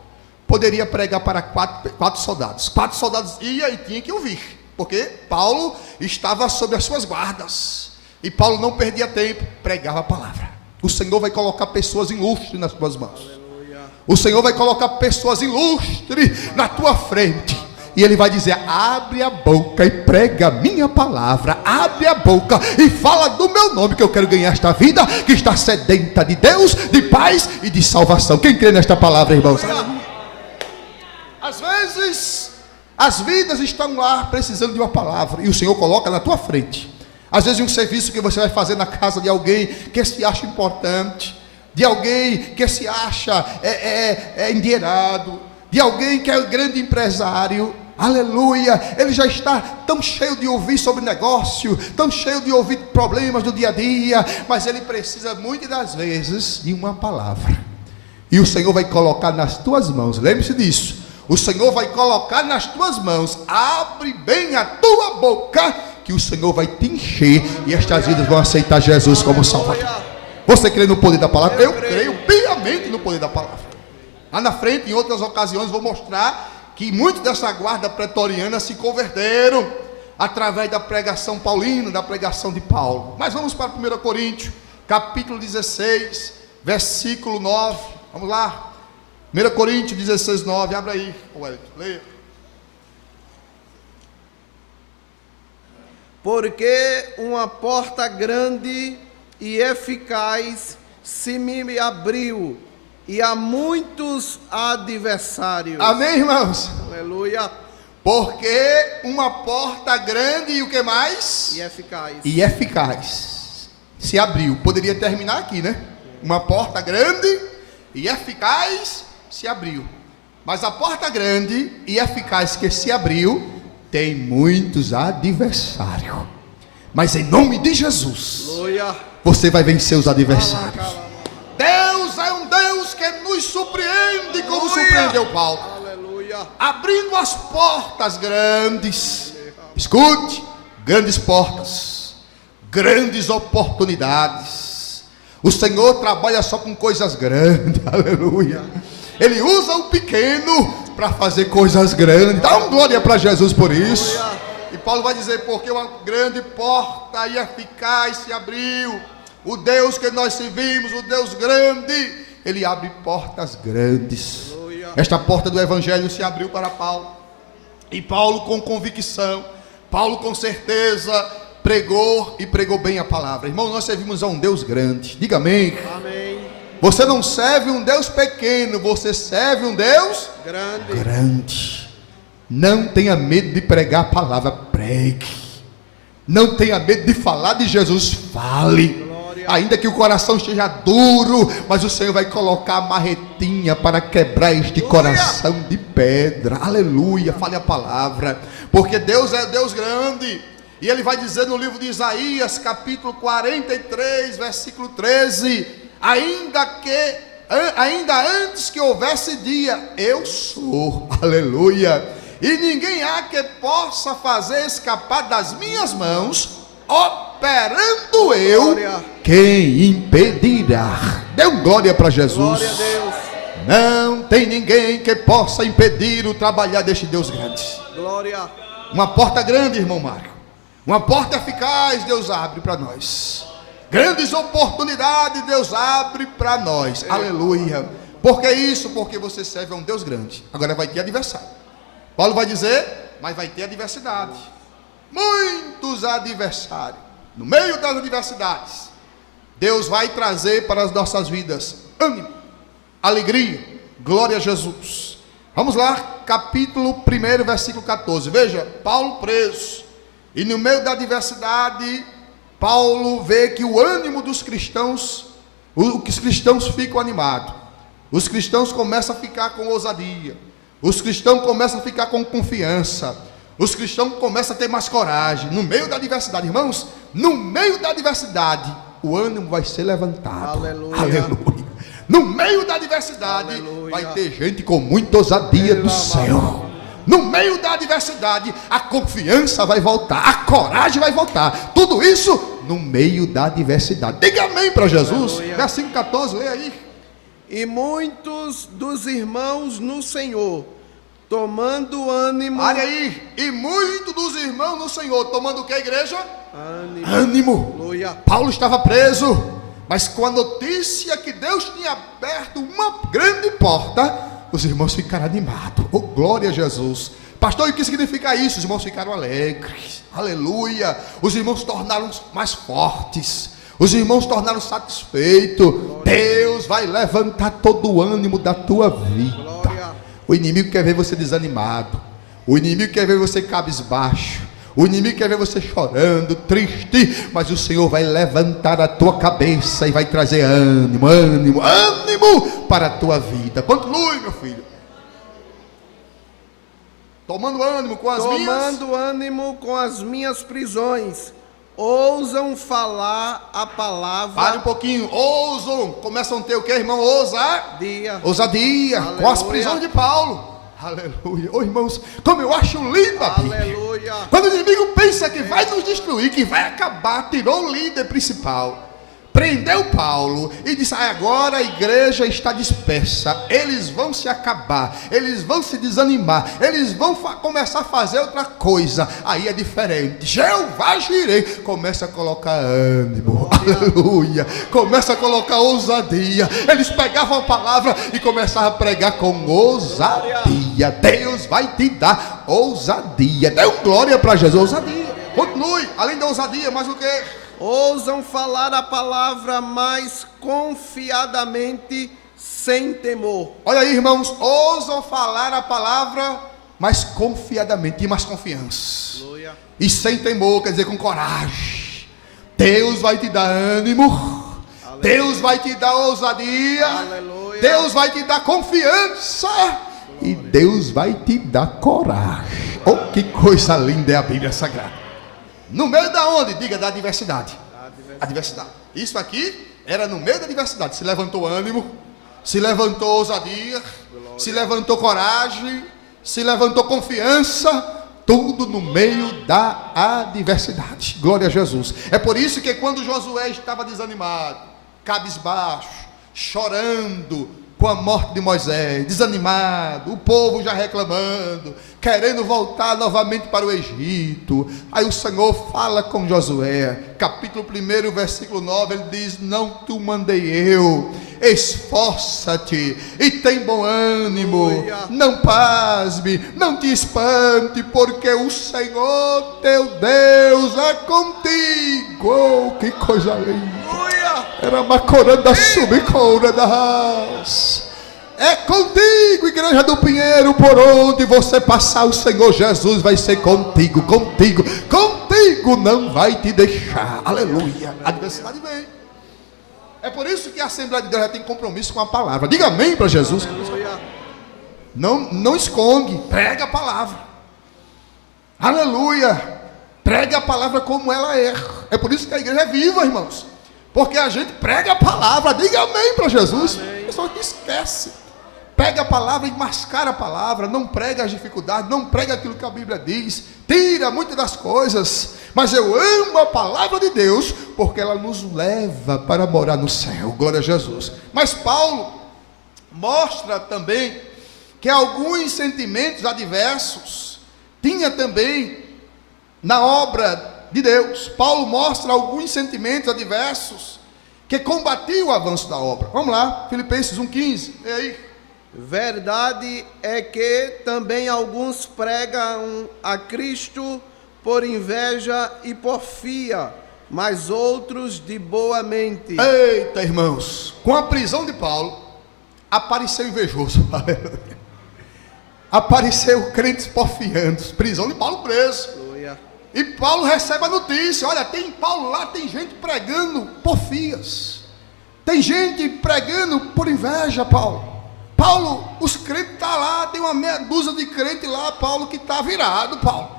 poderia pregar para quatro soldados. 4 soldados iam e tinham que ouvir, porque Paulo estava sob as suas guardas. E Paulo não perdia tempo, pregava a palavra. O Senhor vai colocar pessoas ilustres nas tuas mãos. O Senhor vai colocar pessoas ilustres na tua frente. E Ele vai dizer: abre a boca e prega a minha palavra. Abre a boca e fala do meu nome, que eu quero ganhar esta vida que está sedenta de Deus, de paz e de salvação. Quem crê nesta palavra, irmãos? Às vezes as vidas estão lá precisando de uma palavra, e o Senhor coloca na tua frente. Às vezes um serviço que você vai fazer na casa de alguém que se acha importante, de alguém que se acha endinheirado, de alguém que é um grande empresário. Aleluia, ele já está tão cheio de ouvir sobre negócio, tão cheio de ouvir problemas do dia a dia, mas ele precisa muitas das vezes de uma palavra, e o Senhor vai colocar nas tuas mãos. Lembre-se disso, o Senhor vai colocar nas tuas mãos. Abre bem a tua boca, que o Senhor vai te encher, e estas vidas vão aceitar Jesus como Salvador. Você crê no poder da palavra? Eu creio piamente no poder da palavra. Lá na frente, em outras ocasiões, vou mostrar que muitos dessa guarda pretoriana se converteram através da pregação paulina, da pregação de Paulo. Mas vamos para 1 Coríntios, capítulo 16, versículo 9. Vamos lá. 1 Coríntios 16, 9. Abra aí, Wellington, leia. Porque uma porta grande e eficaz se me abriu, e há muitos adversários. Amém, irmãos? Aleluia. Porque uma porta grande e o que mais? E eficaz. E eficaz se abriu. Poderia terminar aqui, né? Uma porta grande e eficaz se abriu. Mas a porta grande e eficaz que se abriu tem muitos adversários. Mas em nome de Jesus, aleluia, você vai vencer os adversários. Deus é um Deus que nos surpreende, como surpreendeu Paulo. Aleluia. Abrindo as portas grandes. Escute, grandes portas, grandes oportunidades. O Senhor trabalha só com coisas grandes. Aleluia. Ele usa o pequeno para fazer coisas grandes. Dá uma glória para Jesus por isso. E Paulo vai dizer: porque uma grande porta e eficaz se abriu. O Deus que nós servimos, o Deus grande, Ele abre portas grandes. Aleluia. Esta porta do Evangelho se abriu para Paulo. E Paulo, com convicção, Paulo com certeza, pregou e pregou bem a palavra. Irmão, nós servimos a um Deus grande. Diga amém. Amém. Você não serve um Deus pequeno, você serve um Deus grande. Não tenha medo de pregar a palavra, pregue. Não tenha medo de falar de Jesus, fale. Ainda que o coração esteja duro, mas o Senhor vai colocar a marretinha para quebrar este coração de pedra. Aleluia, fale a palavra, porque Deus é Deus grande. E Ele vai dizer no livro de Isaías, capítulo 43, versículo 13: ainda antes que houvesse dia, eu sou. Aleluia. E ninguém há que possa fazer escapar das minhas mãos. Operando eu, quem impedirá? Dê glória para Jesus. Glória a Deus. Não tem ninguém que possa impedir o trabalhar deste Deus grande. Glória. Uma porta grande, irmão Mário. Uma porta eficaz Deus abre para nós. Grandes oportunidades Deus abre para nós. Aleluia. Por que isso? Porque você serve a um Deus grande. Agora vai ter adversário. Paulo vai dizer, mas vai ter adversidade. Muitos adversários. No meio das adversidades, Deus vai trazer para as nossas vidas ânimo, alegria, glória a Jesus. Vamos lá, capítulo 1, versículo 14. Veja, Paulo preso, e no meio da adversidade, Paulo vê que o ânimo dos cristãos, os cristãos ficam animados, os cristãos começam a ficar com ousadia, os cristãos começam a ficar com confiança, os cristãos começam a ter mais coragem. No meio da adversidade, irmãos, no meio da adversidade, o ânimo vai ser levantado. Aleluia. Aleluia. No meio da adversidade, aleluia, vai ter gente com muita ousadia do céu. no meio da adversidade, a confiança vai voltar, a coragem vai voltar. Tudo isso no meio da adversidade. Diga amém para Jesus. Aleluia. Versículo 14, lê aí. E muitos dos irmãos no Senhor, tomando ânimo... Olha aí. E muitos dos irmãos no Senhor, tomando o que, igreja? Ânimo. Ânimo. Aleluia. Paulo estava preso, mas com a notícia que Deus tinha aberto uma grande porta, os irmãos ficaram animados. Oh, glória a Jesus. Pastor, e o que significa isso? Os irmãos ficaram alegres. Aleluia. Os irmãos tornaram mais fortes. Os irmãos tornaram satisfeitos. Deus vai levantar todo o ânimo da tua vida. Glória. O inimigo quer ver você desanimado. O inimigo quer ver você cabisbaixo. O inimigo quer ver você chorando, triste. Mas o Senhor vai levantar a tua cabeça e vai trazer ânimo, ânimo, ânimo para a tua vida. Continue, meu filho. Tomando ânimo com as minhas prisões, ousam falar a palavra. Pare um pouquinho. Ousam. Começam a ter o que, irmão? Ousadia. Ousadia. Aleluia. Com as prisões de Paulo. Aleluia. Oh, irmãos, como eu acho linda a Bíblia. Aleluia. Quando o inimigo pensa que vai nos destruir, que vai acabar, tirou o líder principal, prendeu Paulo e disse: agora a igreja está dispersa, eles vão se acabar, eles vão se desanimar, eles vão começar a fazer outra coisa. Aí é diferente. Jeová Jireh começa a colocar ânimo, aleluia, começa a colocar ousadia. Eles pegavam a palavra e começavam a pregar com ousadia. Deus vai te dar ousadia. Dê glória para Jesus. Ousadia. Continue. Além da ousadia, mais o que? Ousam falar a palavra mais confiadamente, sem temor. Olha aí, irmãos, ousam falar a palavra mais confiadamente, e mais confiança. Aleluia. E sem temor, quer dizer, com coragem. Deus vai te dar ânimo. Aleluia. Deus vai te dar ousadia. Aleluia. Deus vai te dar confiança. E Deus vai te dar coragem. Oh, que coisa linda é a Bíblia Sagrada. No meio da onde? Diga, da adversidade. Adversidade. Isso aqui era no meio da adversidade. Se levantou ânimo, se levantou ousadia, se levantou coragem, se levantou confiança. Tudo no meio da adversidade. Glória a Jesus. É por isso que quando Josué estava desanimado, cabisbaixo, chorando com a morte de Moisés, desanimado, o povo já reclamando, querendo voltar novamente para o Egito. Aí o Senhor fala com Josué, capítulo 1, versículo 9, ele diz: não te mandei eu, esforça-te e tem bom ânimo, não pasme, não te espante, porque o Senhor teu Deus é contigo. Oh, que coisa linda! Era macoranda subicora da raça. É contigo, igreja do Pinheiro, por onde você passar, o Senhor Jesus vai ser contigo, contigo, contigo, não vai te deixar. Aleluia. A adversidade vem. É por isso que a Assembleia de Deus já tem compromisso com a palavra. Diga amém para Jesus. Aleluia. Não esconde, prega a palavra. Aleluia. Prega a palavra como ela é. É por isso que a igreja é viva, irmãos. Porque a gente prega a palavra. Diga amém para Jesus. O pessoal que esquece. Pega a palavra e mascara a palavra. Não prega as dificuldades. Não prega aquilo que a Bíblia diz. Tira muitas das coisas. Mas eu amo a palavra de Deus, porque ela nos leva para morar no céu. Glória a Jesus. Mas Paulo mostra também que alguns sentimentos adversos tinha também na obra de Deus. Paulo mostra alguns sentimentos adversos que combatiam o avanço da obra. Vamos lá, Filipenses 1,15. E aí? Verdade é que também alguns pregam a Cristo por inveja e porfia, mas outros de boa mente. Eita, irmãos, com a prisão de Paulo, apareceu invejoso. Apareceu crentes porfiando. Prisão de Paulo preso. Aleluia. E Paulo recebe a notícia: olha, tem Paulo lá, tem gente pregando porfias, tem gente pregando por inveja. Paulo, os crentes estão lá, tem uma meia dúzia de crentes lá, Paulo, que está virado, Paulo.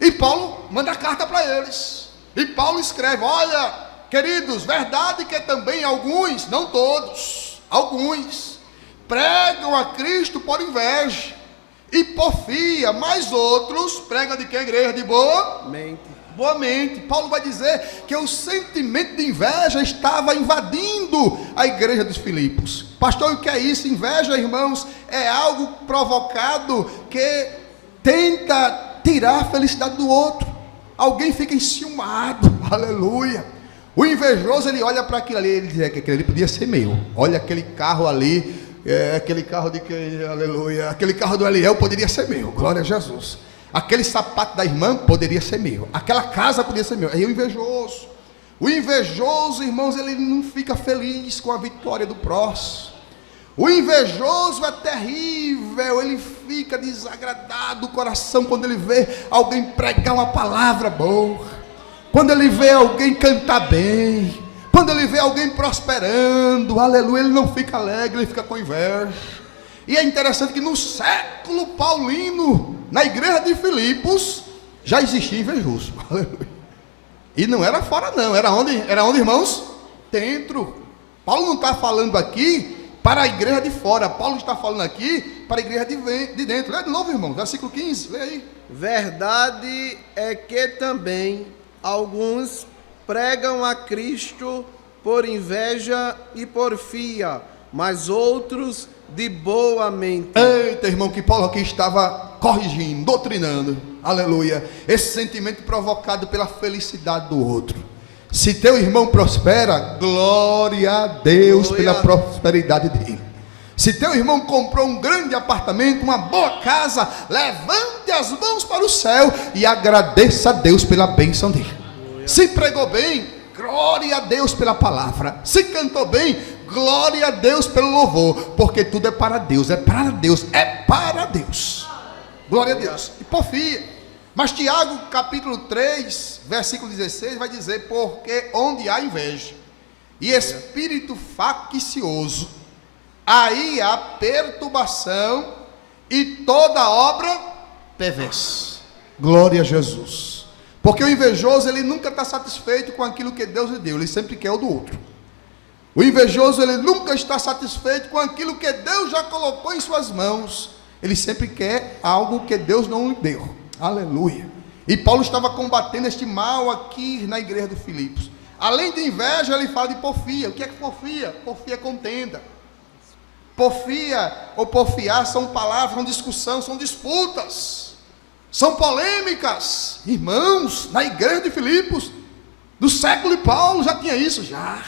E Paulo manda carta para eles. E Paulo escreve: olha, queridos, verdade que também alguns, não todos, alguns, pregam a Cristo por inveja. e porfia, mas outros pregam de que a igreja de boa mente. Paulo vai dizer que o sentimento de inveja estava invadindo a igreja dos Filipos. Pastor, o que é isso? Inveja, irmãos, é algo provocado que tenta tirar a felicidade do outro. Alguém fica enciumado, aleluia. O invejoso, ele olha para aquilo ali, ele diz que aquele ali podia ser meu. Olha aquele carro ali, aquele carro de quem, aleluia, aquele carro do Eliel poderia ser meu, glória a Jesus. Aquele sapato da irmã poderia ser meu, aquela casa poderia ser meu. Aí o invejoso, irmãos, ele não fica feliz com a vitória do próximo. O invejoso é terrível, ele fica desagradado o coração quando ele vê alguém pregar uma palavra boa, quando ele vê alguém cantar bem, quando ele vê alguém prosperando, aleluia, ele não fica alegre, ele fica com inveja. E é interessante que no século paulino, na igreja de Filipos, já existia invejoso, aleluia. E não era fora não, era onde, irmãos? Dentro. Paulo não está falando aqui para a igreja de fora, Paulo está falando aqui para a igreja de dentro. Lê de novo, irmão, versículo 15, lê aí. Verdade é que também alguns pregam a Cristo por inveja e porfia, mas outros de boa mente. Eita, irmão, que Paulo aqui estava corrigindo, doutrinando, aleluia, esse sentimento provocado pela felicidade do outro. Se teu irmão prospera, glória a Deus pela prosperidade dele. Se teu irmão comprou um grande apartamento, uma boa casa, levante as mãos para o céu e agradeça a Deus pela bênção dele. Se pregou bem, glória a Deus pela palavra. Se cantou bem, glória a Deus pelo louvor, porque tudo é para Deus, é para Deus, é para Deus. Glória a Deus. E porfia. Mas Tiago capítulo 3, versículo 16 vai dizer: porque onde há inveja e espírito faccioso, aí há perturbação e toda obra perversa. Glória a Jesus. Porque o invejoso, ele nunca está satisfeito com aquilo que Deus lhe deu, ele sempre quer o do outro. O invejoso, ele nunca está satisfeito com aquilo que Deus já colocou em suas mãos, ele sempre quer algo que Deus não lhe deu. Aleluia. E Paulo estava combatendo este mal aqui na igreja de Filipos. Além de inveja, ele fala de porfia. O que é porfia? Porfia é contenda. Porfia ou porfiar são palavras, são discussão, são disputas, são polêmicas. Irmãos, na igreja de Filipos, do século de Paulo, já tinha isso, já.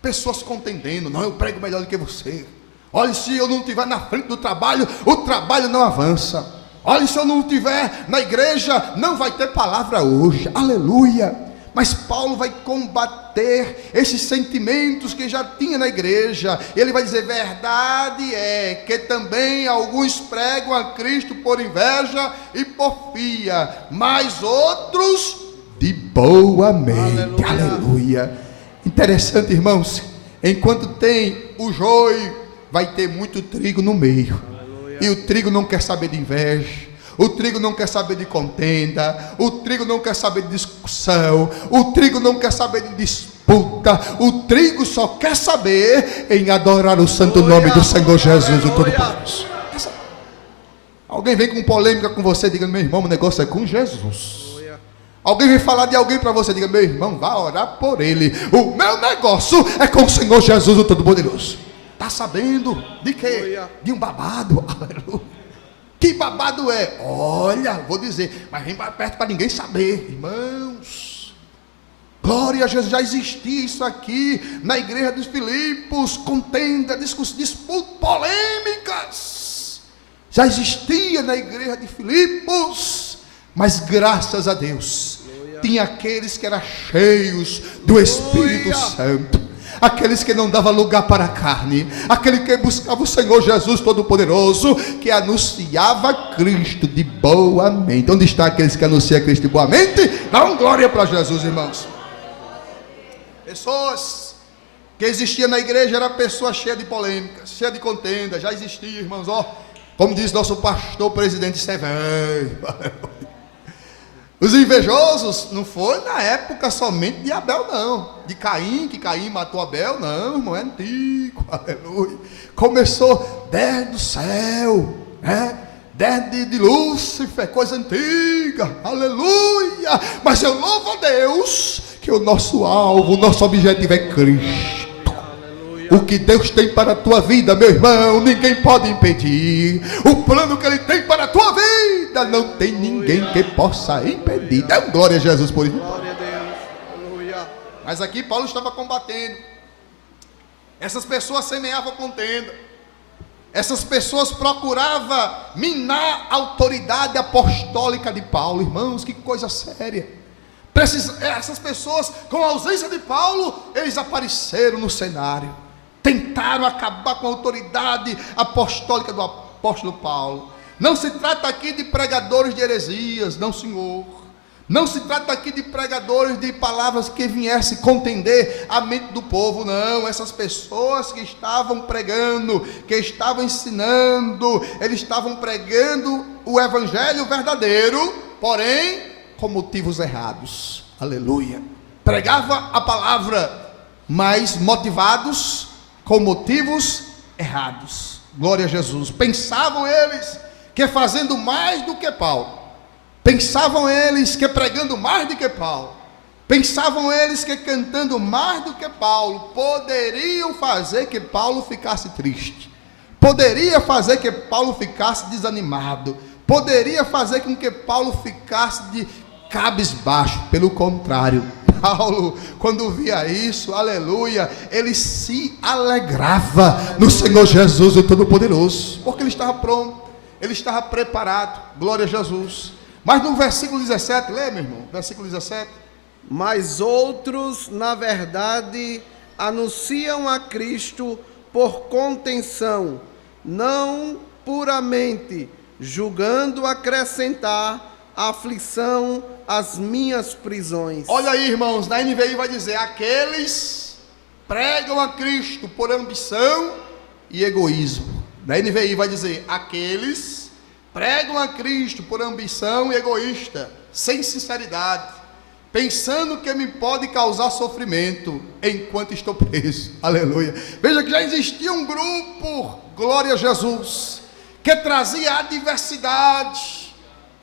Pessoas contendendo: não, eu prego melhor do que você. Olha, se eu não estiver na frente do trabalho, o trabalho não avança. Olha, se eu não estiver na igreja, não vai ter palavra hoje. Aleluia. Mas Paulo vai combater esses sentimentos que já tinha na igreja. Ele vai dizer: verdade é que também alguns pregam a Cristo por inveja e porfia, mas outros de boa mente. Aleluia. Aleluia. Interessante, irmãos, enquanto tem o joio, vai ter muito trigo no meio. E o trigo não quer saber de inveja, o trigo não quer saber de contenda, o trigo não quer saber de discussão, o trigo não quer saber de disputa, o trigo só quer saber em adorar o santo nome do Senhor Jesus, o Todo-Poderoso. Alguém vem com polêmica com você, diga: meu irmão, o negócio é com Jesus. Alguém vem falar de alguém para você, diga: meu irmão, vá orar por ele. O meu negócio é com o Senhor Jesus, o Todo-Poderoso. Está sabendo de quê? De um babado. Aleluia. Que babado é? Olha, vou dizer, mas vem para perto para ninguém saber, irmãos. Glória a Jesus, já existia isso aqui na igreja dos Filipos, contenda, disputa, polêmicas. Já existia na igreja de Filipos, mas graças a Deus, tinha aqueles que eram cheios do Espírito Santo. Aqueles que não davam lugar para a carne, aquele que buscava o Senhor Jesus Todo-Poderoso, que anunciava Cristo de boa mente. Onde estão aqueles que anunciam Cristo de boa mente? Dão glória para Jesus, irmãos. Pessoas que existiam na igreja, era pessoa cheia de polêmicas, cheia de contenda, já existia, irmãos, como diz nosso pastor presidente Severo. Os invejosos não foi na época somente de Abel, não. De Caim, que Caim matou Abel, não, irmão, é antigo, aleluia. Começou desde o céu, né? desde Lúcifer, coisa antiga, aleluia. Mas eu louvo a Deus que o nosso alvo, o nosso objetivo é Cristo. O que Deus tem para a tua vida, meu irmão, ninguém pode impedir. O plano que Ele tem para a tua vida, não tem ninguém que possa impedir. Dê glória a Jesus por isso. Glória a Deus. Aleluia. Mas aqui Paulo estava combatendo. Essas pessoas semeavam contenda. Essas pessoas procuravam minar a autoridade apostólica de Paulo. Irmãos, que coisa séria. Essas pessoas, com a ausência de Paulo, eles apareceram no cenário. Tentaram acabar com a autoridade apostólica do apóstolo Paulo. Não se trata aqui de pregadores de heresias, não, senhor. Não se trata aqui de pregadores de palavras que viessem contender a mente do povo, não. Essas pessoas que estavam pregando, que estavam ensinando, eles estavam pregando o evangelho verdadeiro, porém com motivos errados. Aleluia. Pregava a palavra, mas motivados com motivos errados. Glória a Jesus. Pensavam eles que fazendo mais do que Paulo, pensavam eles que pregando mais do que Paulo, pensavam eles que cantando mais do que Paulo, poderiam fazer que Paulo ficasse triste, poderia fazer que Paulo ficasse desanimado, poderia fazer com que Paulo ficasse de cabisbaixo. Pelo contrário, Paulo, quando via isso, aleluia, ele se alegrava no Senhor Jesus, o Todo-Poderoso, porque ele estava pronto, ele estava preparado. Glória a Jesus. Mas no versículo 17, lê, meu irmão, versículo 17. Mas outros, na verdade, anunciam a Cristo por contenção, não puramente, julgando acrescentar aflição às minhas prisões. Olha aí, irmãos, na NVI vai dizer: aqueles pregam a Cristo por ambição e egoísmo. Na NVI vai dizer: aqueles pregam a Cristo por ambição e egoísta, sem sinceridade, pensando que me pode causar sofrimento enquanto estou preso. Aleluia. Veja que já existia um grupo, glória a Jesus, que trazia adversidade,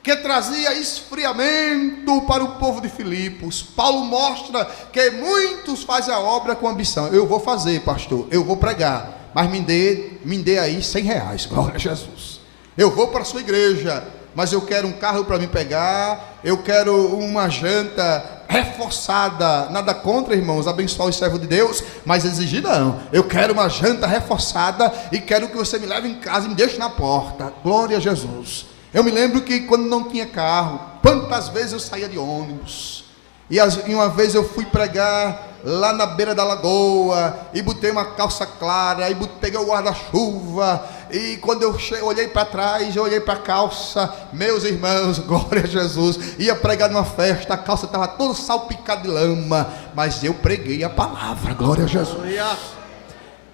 que trazia esfriamento para o povo de Filipos. Paulo mostra que muitos fazem a obra com ambição. Eu vou fazer, pastor, eu vou pregar, mas me dê aí R$100, glória a Jesus. Eu vou para a sua igreja, mas eu quero um carro para me pegar, eu quero uma janta reforçada. Nada contra, irmãos, abençoar os servos de Deus, mas exigir não. Eu quero uma janta reforçada e quero que você me leve em casa e me deixe na porta. Glória a Jesus. Eu me lembro que quando não tinha carro, quantas vezes eu saía de ônibus. E uma vez eu fui pregar lá na beira da lagoa, e botei uma calça clara, e peguei o guarda-chuva, e quando eu olhei para trás, eu olhei para a calça, meus irmãos, glória a Jesus, ia pregar numa festa, a calça estava toda salpicada de lama, mas eu preguei a palavra, glória a Jesus.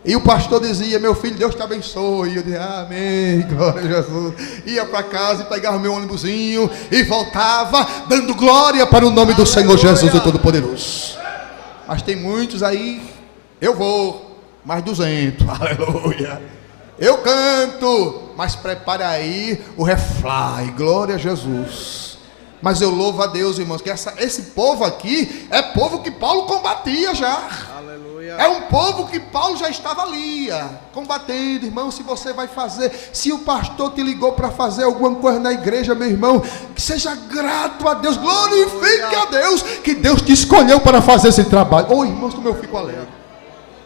E o pastor dizia: meu filho, Deus te abençoe. E eu dizia: amém, glória a Jesus. Ia para casa e pegava meu ônibusinho e voltava dando glória para o nome do Senhor Jesus, o Todo-Poderoso. Mas tem muitos aí: eu vou, mais 200, aleluia. Eu canto, mas prepare aí o refly, glória a Jesus. Mas eu louvo a Deus, irmãos, que esse povo aqui é povo que Paulo combatia já. É um povo que Paulo já estava ali, combatendo. Irmão, se você vai fazer, se o pastor te ligou para fazer alguma coisa na igreja, meu irmão, que seja grato a Deus, glorifique a Deus, que Deus te escolheu para fazer esse trabalho. Oh, irmãos, como eu fico alegre.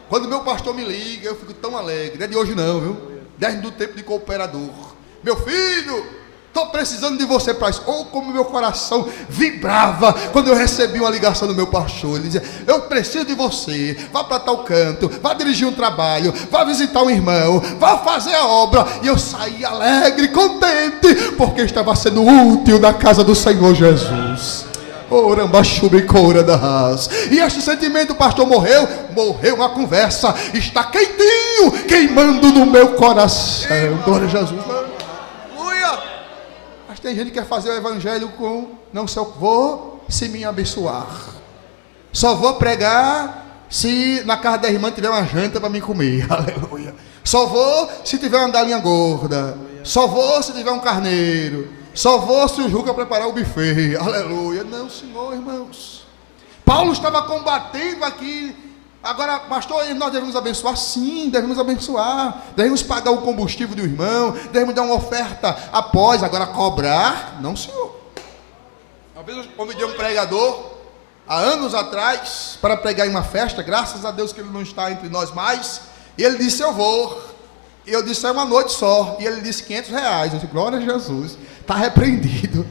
Quando meu pastor me liga, eu fico tão alegre. Não é de hoje não, viu? Desde o tempo de cooperador. Meu filho, estou precisando de você para isso. Ou como meu coração vibrava quando eu recebi uma ligação do meu pastor. Ele dizia: eu preciso de você, vá para tal canto, vá dirigir um trabalho, vá visitar um irmão, vá fazer a obra. E eu saí alegre, contente, porque estava sendo útil na casa do Senhor Jesus. E este sentimento, pastor, morreu a conversa, está quentinho, queimando no meu coração. Glória a Jesus. Mas tem gente que quer fazer o evangelho com: não sei, vou se me abençoar, só vou pregar se na casa da irmã tiver uma janta para me comer, aleluia. Só vou se tiver uma galinha gorda, Só vou se tiver um carneiro. Só vou se o Juca preparar o buffet. Aleluia. Não, Senhor, irmãos. Paulo estava combatendo aqui. Agora, pastor, nós devemos abençoar? Sim, devemos abençoar. Devemos pagar o combustível do irmão. Devemos dar uma oferta após. Agora, cobrar? Não, Senhor. Uma vez eu convidei um pregador, há anos atrás, para pregar em uma festa. Graças a Deus que ele não está entre nós mais. E ele disse, eu vou. E eu disse, é uma noite só. E ele disse, R$500. Eu disse, glória a Jesus. Está repreendido.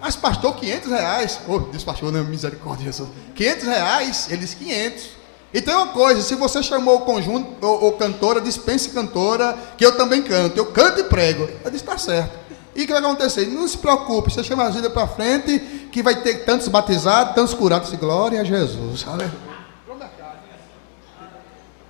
Mas pastor, R$500? Oh, disse pastor, não, misericórdia, Jesus. R$500? Ele disse 500. E tem uma coisa, se você chamou o conjunto, ou cantora, dispense cantora, que eu também canto. Eu canto e prego. Eu disse, está certo. E o que vai acontecer? Não se preocupe, você chama a vida para frente, que vai ter tantos batizados, tantos curados. Eu disse, glória a Jesus. Aleluia.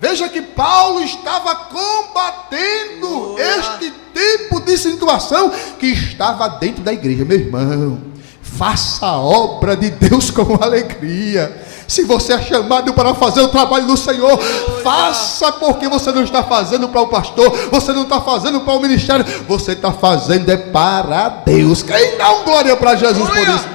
Veja que Paulo estava combatendo este tipo de situação que estava dentro da igreja. Meu irmão, faça a obra de Deus com alegria. Se você é chamado para fazer o trabalho do Senhor, faça, porque você não está fazendo para o pastor, você não está fazendo para o ministério, você está fazendo é para Deus. Quem dá um glória para Jesus por isso?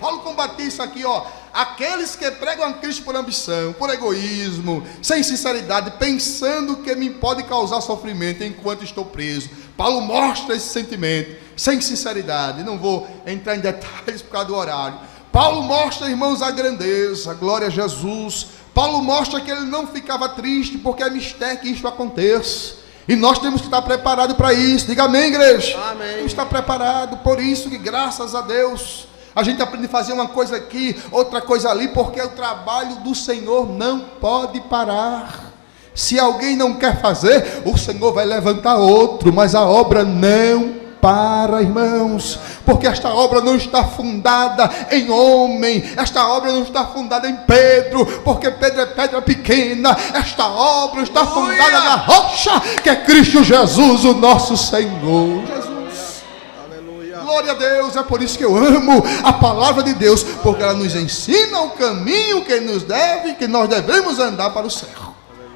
Paulo combatia isso aqui, ó. Aqueles que pregam a Cristo por ambição, por egoísmo, sem sinceridade, pensando que me pode causar sofrimento enquanto estou preso. Paulo mostra esse sentimento, sem sinceridade. Não vou entrar em detalhes por causa do horário. Paulo mostra, irmãos, a grandeza, glória a Jesus. Paulo mostra que ele não ficava triste, porque é mistério que isso aconteça. E nós temos que estar preparados para isso. Diga amém, igreja. Amém. Temos que estar preparados. Por isso que, graças a Deus, a gente aprende a fazer uma coisa aqui, outra coisa ali, porque o trabalho do Senhor não pode parar. Se alguém não quer fazer, o Senhor vai levantar outro, mas a obra não para, irmãos, porque esta obra não está fundada em homem, esta obra não está fundada em Pedro, porque Pedro é pedra pequena. Esta obra está fundada na rocha, que é Cristo Jesus, o nosso Senhor. Jesus, aleluia. Glória a Deus. É por isso que eu amo a palavra de Deus, porque ela nos ensina o caminho que nós devemos andar para o céu.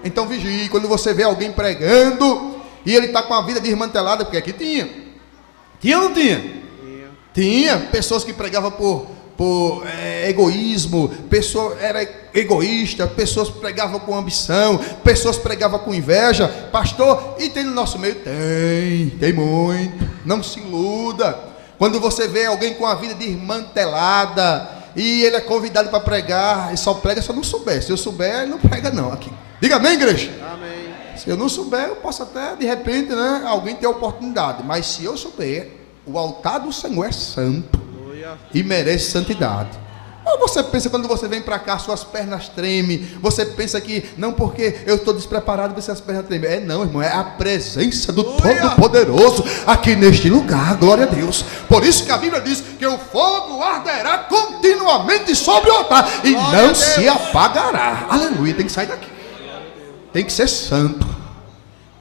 Então vigie, quando você vê alguém pregando e ele está com a vida desmantelada, porque aqui tinha ou não tinha? Tinha pessoas que pregavam por egoísmo, pessoa era egoísta, pessoas pregavam com ambição, pessoas pregavam com inveja. Pastor, e tem no nosso meio? Tem muito. Não se iluda. Quando você vê alguém com a vida desmantelada e ele é convidado para pregar, ele só prega se eu não souber. Se eu souber, ele não prega não aqui. Diga amém, igreja? Amém. Se eu não souber, eu posso até, de repente, alguém ter a oportunidade. Mas se eu souber, o altar do Senhor é santo e merece santidade. Ou você pensa, quando você vem para cá, suas pernas tremem, você pensa que, não, porque eu estou despreparado, você as pernas tremem. Não, irmão, é a presença do Todo-Poderoso aqui neste lugar, glória a Deus. Por isso que a Bíblia diz que o fogo arderá continuamente sobre o altar e não se apagará. Aleluia, tem que sair daqui. Tem que ser santo,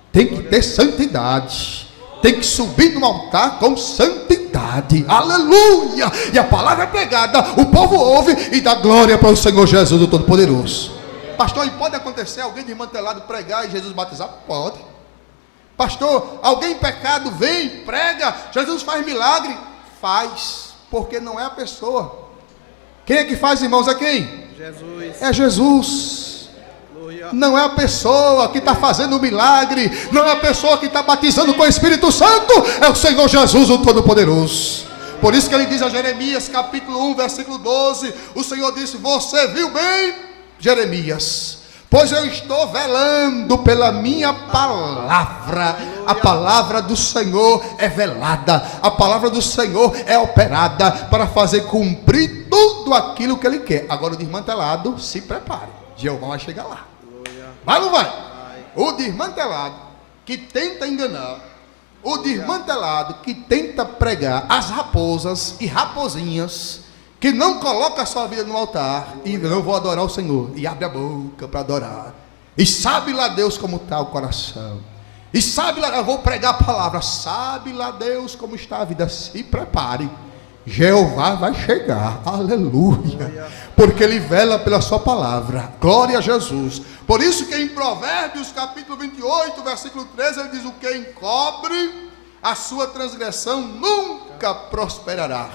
tem que ter santidade, tem que subir no altar com santidade, aleluia. E a palavra é pregada, o povo ouve e dá glória para o Senhor Jesus, o Todo-Poderoso. Pastor, e pode acontecer alguém desmantelado pregar e Jesus batizar? Pode. Pastor, alguém em pecado vem, prega, Jesus faz milagre? Faz, porque não é a pessoa. Quem é que faz, irmãos? É quem? Jesus. É Jesus. Não é a pessoa que está fazendo o milagre, não é a pessoa que está batizando com o Espírito Santo, é o Senhor Jesus, o Todo-Poderoso. Por isso que ele diz a Jeremias, capítulo 1, versículo 12, o Senhor disse, você viu bem, Jeremias, pois eu estou velando pela minha palavra. A palavra do Senhor é velada, a palavra do Senhor é operada para fazer cumprir tudo aquilo que Ele quer. Agora o desmantelado, se prepare, Jeová vai chegar lá. Vai ou não vai? O desmantelado que tenta enganar, o desmantelado que tenta pregar as raposas e raposinhas, que não coloca a sua vida no altar e não vou adorar o Senhor, e abre a boca para adorar, e sabe lá Deus como está o coração, e sabe lá, eu vou pregar a palavra, sabe lá Deus como está a vida. Se prepare, Jeová vai chegar, aleluia, porque Ele vela pela sua palavra, glória a Jesus. Por isso que em Provérbios capítulo 28, versículo 13, ele diz: o que encobre a sua transgressão nunca prosperará,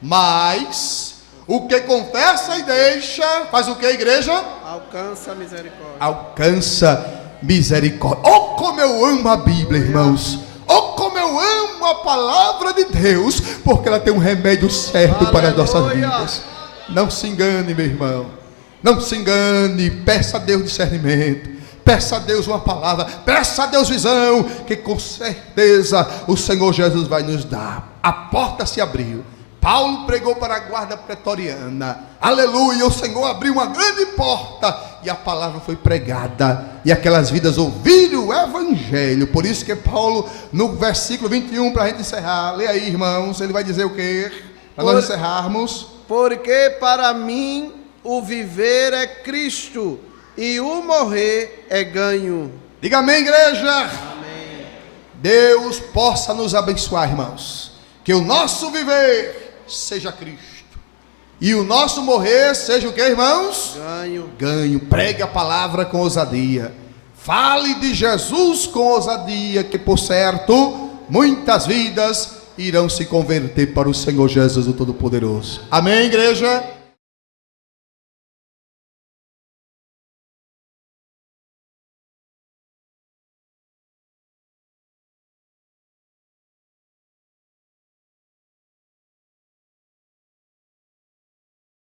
mas o que confessa e deixa, faz o que, igreja? Alcança a misericórdia. Alcança misericórdia. Oh, como eu amo a Bíblia, irmãos. Oh, como eu amo a palavra de Deus, porque ela tem um remédio certo para as nossas vidas. Não se engane, meu irmão, não se engane. Peça a Deus discernimento, peça a Deus uma palavra, peça a Deus visão, que com certeza o Senhor Jesus vai nos dar. A porta se abriu, Paulo pregou para a guarda pretoriana, aleluia, o Senhor abriu uma grande porta, e a palavra foi pregada, e aquelas vidas ouviram o evangelho. Por isso que Paulo, no versículo 21, para a gente encerrar, lê aí, irmãos, ele vai dizer o que? Para nós encerrarmos: porque para mim o viver é Cristo, e o morrer é ganho. Diga amém, igreja. Amém. Deus possa nos abençoar, irmãos, que o nosso viver seja Cristo, e o nosso morrer seja o que, irmãos? Ganho. Ganho. Pregue a palavra com ousadia, fale de Jesus com ousadia, que por certo muitas vidas irão se converter para o Senhor Jesus o Todo-Poderoso. Amém, igreja?